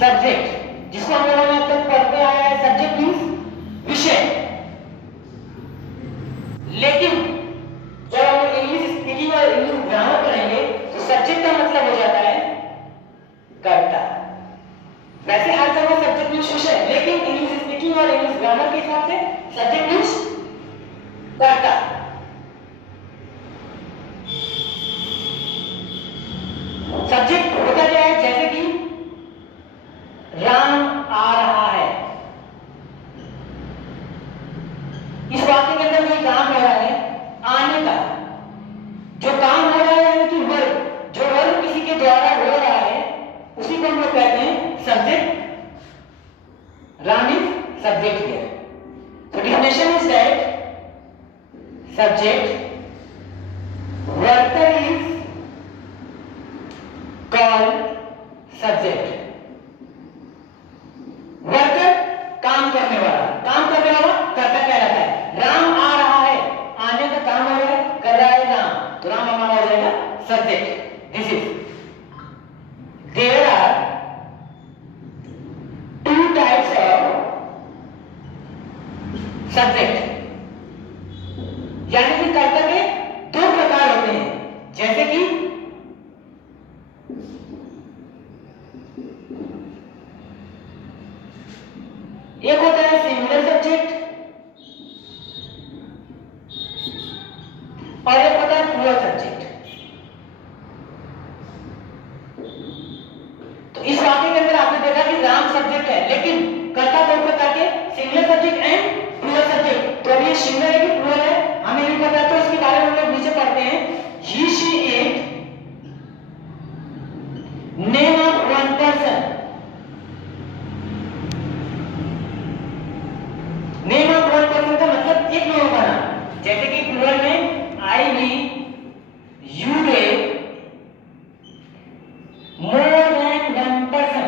Subject, जिसको हम लोगों ने अब तक पढ़ते आया है सब्जेक्ट मीन्स विषय। लेकिन जब हम लोग इंग्लिश स्पीकिंग और इंग्लिश ग्रामर करेंगे तो सब्जेक्ट का मतलब हो जाता है कर्ता। वैसे हर जगह सब्जेक्ट मीन्स विषय, लेकिन इंग्लिश स्पीकिंग और इंग्लिश ग्रामर के हिसाब से सब्जेक्ट मीन्स कर्ता। सब्जेक्ट होता क्या है, जैसे कि राम आ रहा है, इस वाक्य के अंदर कोई काम हो रहा है आने का। जो काम हो रहा है कि वर्ब, जो वर्ब किसी के द्वारा हो रहा है उसी को हम लोग कहते हैं subject. Ram is subject here. So definition is that subject worker is called subject। Worker काम करने वाला, काम करने वाला कर्ता कहलाता है। राम आ रहा है, आने का काम हो रहा है, कर रहा है राम, तो राम हमारा हो जाएगा subject. This is there are two types of subject, यानी कि कर्ता के दो प्रकार होते हैं। जैसे कि एक होता है सिंगुलर सब्जेक्ट और एक होता है प्लूरल सब्जेक्ट। तो इस वाक्य के अंदर आपने देखा कि राम सब्जेक्ट है, लेकिन कर्ता दो प्रकार के, singular subject and plural subject. तो अब ये सिंगुलर है कि प्लूरल है हमें नहीं पता, तो इसके बारे में हम लोग नीचे पढ़ते हैं। He she it name of one person. Name of one person का मतलब एक लोगों का नाम। जैसे कि प्लूरल में I we, you they, more than one person.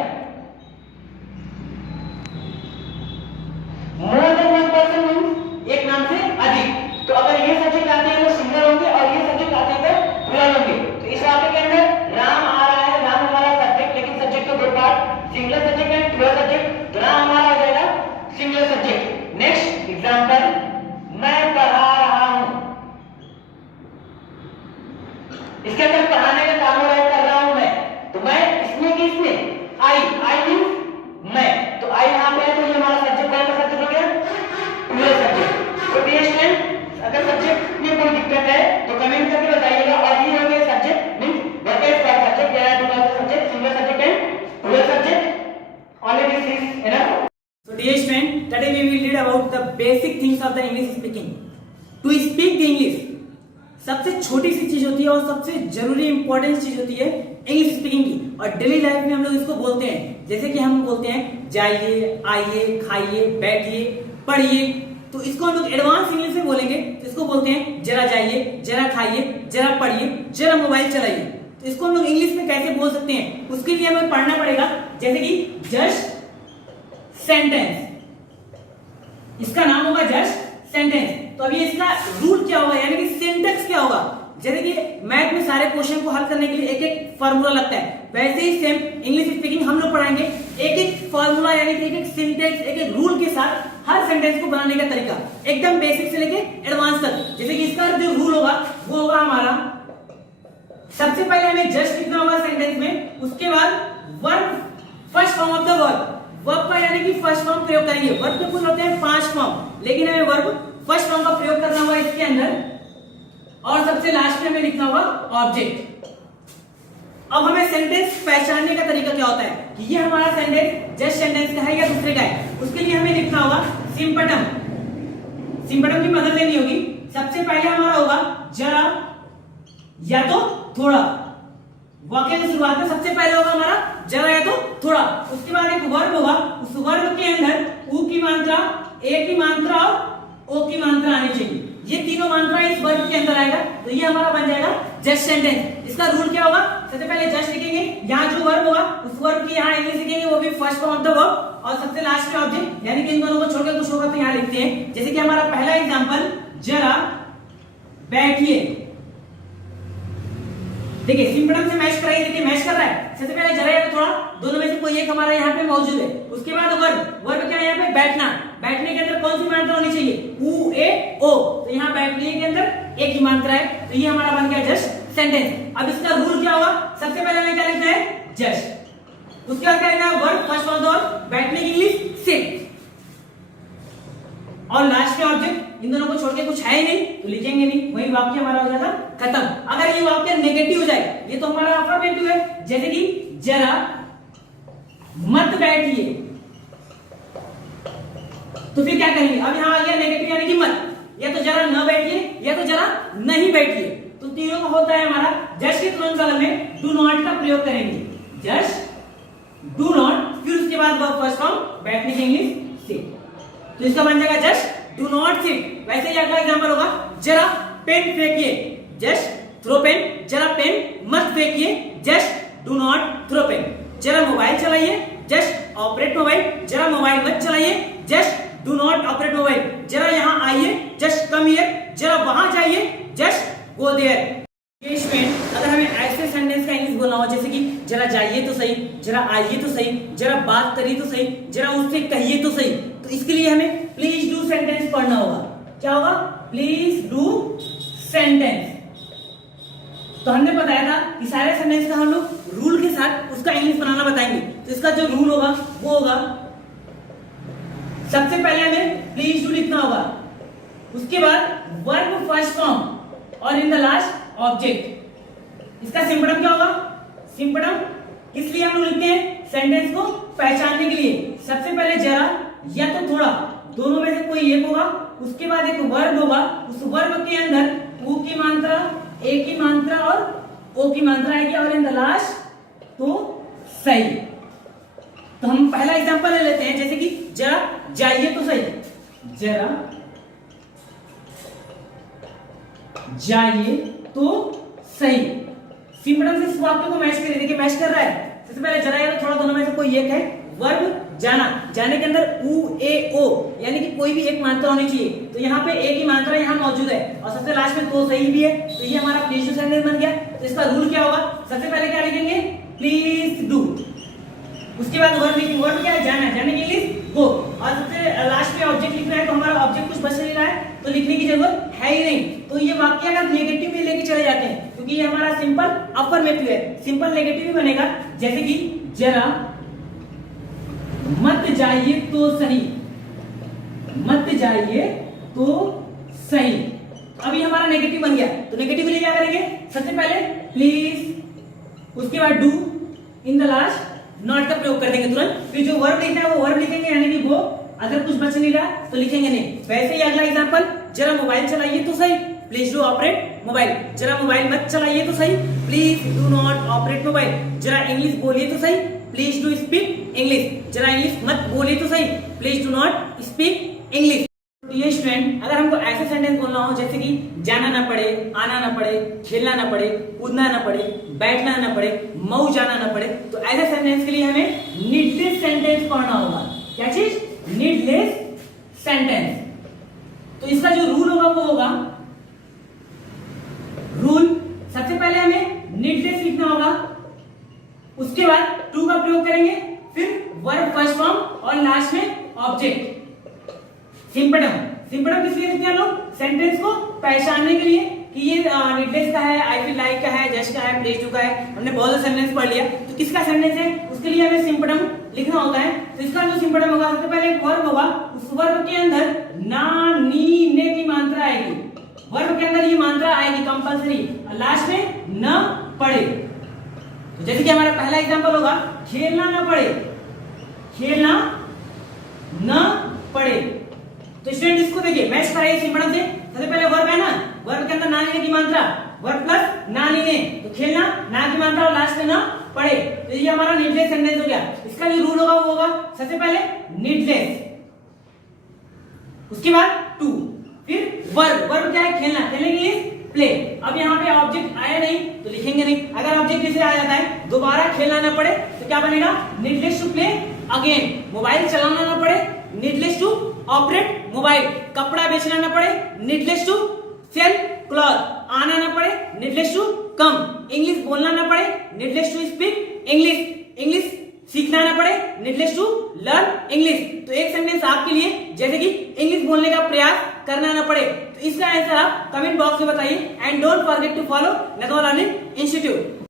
More than one person means एक नाम से अधिक। तो अगर ये सब्जेक्ट आते हैं तो सिंगुलर होंगे और ये सब्जेक्ट आते हैं तो प्लूरल होंगे। तो इस वाक्य के अंदर राम आ रहा है, राम हमारा सब्जेक्ट, लेकिन सब्जेक्ट के दो पार्ट, singular subject and plural subject. तो राम हमारा हो जाएगा सिंगुलर सब्जेक्ट। नेक्स्ट एग्जांपल, मैं पढ़ा रहा हूं। इसके अंदर पढ़ाने का काम हो रहा है, कर रहा हूं मैं। तो मैं इसमें कि इसमें आई मींस मैं, तो आई यहां पे है तो ये हमारा सब्जेक्ट कौन सा सब्जेक्ट हो गया, प्लूरल सब्जेक्ट। तो डियर स्टूडेंट, अगर सब्जेक्ट में कोई दिक्कत है तो कमेंट करके बताइएगा। और ये हो गया subject means what is the subject, there are two subject, singular subject and plural subject. Only this is enough. So dear student, today we will read about the basic things of the English speaking. To speak the English, सबसे छोटी सी चीज होती है और सबसे जरूरी important चीज होती है इंग्लिश स्पीकिंग की। और डेली लाइफ में हम लोग इसको बोलते हैं, जैसे कि हम बोलते हैं जाइए, आइए, खाइए, बैठिए, पढ़िए। तो इसको हम लोग एडवांस इंग्लिश में बोलेंगे तो इसको बोलते हैं जरा जाइए, जरा खाइए, जरा पढ़िए, जरा मोबाइल चलाइए। तो इसको हम लोग इंग्लिश में कैसे बोल सकते हैं, उसके लिए हमें पढ़ना पड़ेगा। जैसे कि जस्ट सेंटेंस, इसका नाम होगा जस्ट सेंटेंस। तो अभी इसका रूल क्या होगा, यानी कि सिंटेक्स क्या होगा। जैसे कि मैथ में सारे क्वेश्चन को हल करने के लिए एक एक फार्मूला लगता है, वैसे ही सेम इंग्लिश स्पीकिंग हम लोग पढ़ाएंगे एक एक फार्मूला, यानी कि एक एक सिंटेक्स, एक एक रूल के साथ हर सेंटेंस को बनाने का तरीका, एकदम बेसिक से लेके एडवांस तक। जैसे कि इसका जो रूल होगा वो होगा हमारा, सबसे पहले हमें जस्ट लिखना होगा सेंटेंस में, उसके बाद verb, first form of the verb, verb का यानी कि फर्स्ट फॉर्म प्रयोग करेंगे। वर्ब के कुल होते हैं 5 फॉर्म, लेकिन हमें वर्ब फर्स्ट फॉर्म का प्रयोग करना होगा इसके अंदर। और सबसे लास्ट में हमें लिखना होगा ऑब्जेक्ट। अब हमें सेंटेंस पहचानने का तरीका क्या होता है कि ये हमारा सेंटेंस जस्ट सेंटेंस का है या दूसरे का है, उसके लिए हमें लिखना होगा सिंपटम। सिंपटम की मदद लेनी होगी। सबसे पहले हमारा होगा जरा या तो थोड़ा। वाक्य की शुरुआत में सबसे पहले होगा हमारा जरा या तो थोड़ा। उसके बाद एक वर्ब होगा, उस वर्ब के अंदर ऊ की मात्रा, ए की मात्रा और ओ की मात्रा आनी चाहिए। ये तीनों मात्रा इस वर्ब के अंदर आएगा, तो ये हमारा बन जाएगा जस्ट सेंटेंस। इसका रूल क्या होगा, सबसे पहले जस्ट लिखेंगे, यहाँ जो वर्ब होगा उस वर्ब की यहाँ इंग्लिश लिखेंगे, वो भी first form of the verb, और सबसे लास्ट में ऑब्जेक्ट, यानी कि इन दोनों को छोड़कर कुछ होगा तो यहाँ लिखते हैं। जैसे कि हमारा पहला एग्जांपल, जरा बैठिए। देखिए सिंपटम से मैच कराइए, देखिए मैच कर रहा है। सबसे पहले जरा या थोड़ा दोनों में से कोई एक हमारा यहाँ पे मौजूद है। उसके बाद वर्ब, वर्ब क्या है यहाँ पे बैठना, बैठने के अंदर कौन सी मात्रा होनी चाहिए, ऊ ए ओ, तो यहाँ बैठने के अंदर एक ही मात्रा है, तो ये हमारा बन गया जस्ट सेंटेंस। अब इसका रूल क्या होगा, सबसे पहले हमें क्या लिखना है जस्ट, उसके बाद क्या लिखना है वर्ब फर्स्ट वाला और बैठने की इंग्लिश सिट, और लास्ट में ऑब्जेक्ट। इन दोनों को छोड़ के कुछ है ही नहीं तो लिखेंगे नहीं, वही वाक्य हमारा हो जाएगा खत्म। अगर ये वाक्य नेगेटिव हो जाए, ये तो हमारा अफर्मेटिव है, जैसे कि जरा मत बैठिए, तो फिर क्या करेंगे, अब यहां आ गया नेगेटिव यानी कि मत, या तो जरा न बैठिए या तो जरा नहीं बैठिए, तो तीनों का होता है हमारा जस्ट के तुरंत बगल में डू नॉट का प्रयोग करेंगे, जस्ट डू नॉट, फिर उसके बाद वर्ब फर्स्ट फॉर्म बैठने की इंग्लिश सिट, तो इसका बन जाएगा जस्ट डू नॉट सिट। वैसे ही अगला एग्जांपल होगा जरा पेन फेंकिए, जस्ट थ्रो पेन, जरा पेन मत फेंकिए, just do not throw pen, जरा मोबाइल चलाइए, जस्ट ऑपरेट मोबाइल, जरा मोबाइल मत चलाइए, just do not operate mobile, जरा यहाँ आइए, जस्ट कम हियर, जरा वहां जाइए, जस्ट गो देयर। ये स्टूडेंट अगर हमें ऐसे सेंटेंस का इंग्लिश बोलना हो जैसे कि जरा जाइए तो सही, जरा आइए तो सही, जरा बात करिए तो सही, जरा उससे कहिए तो सही, तो इसके लिए हमें प्लीज डू सेंटेंस पढ़ना होगा। क्या होगा, प्लीज डू सेंटेंस। तो हमने बताया था कि सारे सेंटेंस का हम लोग रूल के साथ उसका इंग्लिश बनाना बताएंगे। तो इसका जो रूल होगा वो होगा, सबसे पहले हमें प्लीज डू लिखना होगा, उसके बाद वर्ब फर्स्ट फॉर्म और इन द लास्ट ऑब्जेक्ट। इसका सिंपटम क्या होगा, सिंपटम किस लिए हम लोग लिखते हैं, सेंटेंस को पहचानने के लिए। सबसे पहले जरा या तो थोड़ा, दोनों में से कोई एक होगा, उसके बाद एक वर्ब होगा, उस वर्ब के अंदर ऊ की मात्रा, ए की मात्रा और ओ की मात्रा आएगी, और इन द लास्ट तो सही। तो हम पहला एग्जांपल ले लेते हैं, जैसे कि जरा जाइए तो सही, जरा जाइए तो सही। सिंपटम से इस वाक्य को मैच करिए, देखिए मैच कर रहा है। सबसे पहले जरा या तो थोड़ा, दोनों में से कोई एक है, वर्ब जाना, जाने के अंदर ऊ ए ओ यानी कि कोई भी एक मात्रा होनी चाहिए, तो यहाँ पे ए की मात्रा यहाँ मौजूद है, और सबसे लास्ट में तो सही भी है, तो ये हमारा प्लीज डू सेंटेंस बन गया। तो इसका रूल क्या होगा, सबसे पहले क्या लिखेंगे, प्लीज डू, उसके बाद वर्ब लिखेंगे, वर्ब क्या है जाना, जाने की इंग्लिश गो, और सबसे लास्ट में ऑब्जेक्ट लिखना है, तो हमारा ऑब्जेक्ट कुछ बच नहीं रहा है तो लिखने की जरूरत है ही नहीं। तो ये वाक्य अगर नेगेटिव में लेके चले जाते हैं, क्योंकि ये हमारा सिंपल अफर्मेटिव है, सिंपल नेगेटिव भी बनेगा, जैसे कि जरा मत जाइए तो सही, मत जाइए तो सही। अब ये हमारा नेगेटिव बन गया, तो नेगेटिव के लिए क्या करेंगे, सबसे पहले प्लीज, उसके बाद do, in the last not का प्रयोग कर देंगे तुरंत। फिर जो वर्ब लिखना है वो वर्ब लिखेंगे, यानी कि वो, अगर कुछ बच नहीं रहा तो लिखेंगे नहीं। वैसे ही अगला एग्जांपल, जरा मोबाइल चलाइए तो सही, प्लीज डू ऑपरेट मोबाइल, जरा मोबाइल मत चलाइए तो सही, please do not operate mobile, जरा इंग्लिश बोलिए तो सही, प्लीज डू स्पीक इंग्लिश, जरा इंग्लिश मत बोलिए तो सही, please do not speak English. ये स्टूडेंट अगर हमको ऐसे सेंटेंस बोलना हो जैसे कि जाना ना पड़े, आना ना पड़े, खेलना ना पड़े, कूदना ना पड़े, बैठना ना पड़े, मऊ जाना ना पड़े, तो ऐसे सेंटेंस के लिए हमें नीडलेस सेंटेंस पढ़ना होगा। क्या चीज, नीडलेस सेंटेंस। तो इसका जो रूल होगा वो होगा, रूल सबसे पहले हमें नीडलेस लिखना होगा, उसके बाद टू का प्रयोग करेंगे, फिर वर्ब फर्स्ट फॉर्म और लास्ट में ऑब्जेक्ट। सिंपटम, सिंपटम किस लिए लिखते हैं लोग, सेंटेंस को पहचानने के लिए कि ये नीडलेस का है, आई फील लाइक का है, जस्ट का है, प्लीज डू का है। हमने बहुत सारे सेंटेंस पढ़ लिया, तो किसका सेंटेंस है उसके लिए हमें सिंपटम लिखना होता है। तो इसका जो सिंपटम होगा, सबसे पहले एक वर्ब होगा, उस वर्ब के अंदर ना, नी, ने की मात्रा आएगी, वर्ब के अंदर ये मात्रा आएगी कंपल्सरी, और लास्ट में न पड़े। तो जैसे कि हमारा पहला एग्जांपल होगा, खेलना न पड़े, खेलना न पड़े। तो स्टूडेंट इसको देखिए मैच कराइए सिंपटम से। सबसे पहले वर्ब है ना, वर्ब के अंदर ना लेने की मात्रा, वर्ब प्लस ना लेने, तो खेलना ना की मात्रा और लास्ट में ना पड़े, तो ये हमारा नीडलेस सेंटेंस हो गया। इसका जो रूल होगा वो होगा, सबसे पहले नीडलेस, उसके बाद टू, फिर वर्ब, वर्ब क्या है खेलना, खेलने के लिए प्ले। अब यहाँ पे ऑब्जेक्ट आया नहीं तो लिखेंगे नहीं, अगर ऑब्जेक्ट जैसे आ जाता है दोबारा खेलना ना पड़े तो क्या बनेगा, needless to play again, mobile चलाना ना पड़े, नीडलेस टू ऑपरेट मोबाइल, कपड़ा बेचना ना पड़े, नीडलेस टू सेल क्लॉथ, आना ना पड़े नीडलेस टू कम, इंग्लिश बोलना ना पड़े needless to speak English, English सीखना ना पड़े नीडलेस टू लर्न इंग्लिश। तो एक सेंटेंस आपके लिए जैसे कि इंग्लिश बोलने का प्रयास करना ना पड़े, तो इसका आंसर आप कमेंट बॉक्स में बताइए। And don't forget to follow नथवा लर्निंग इंस्टीट्यूट।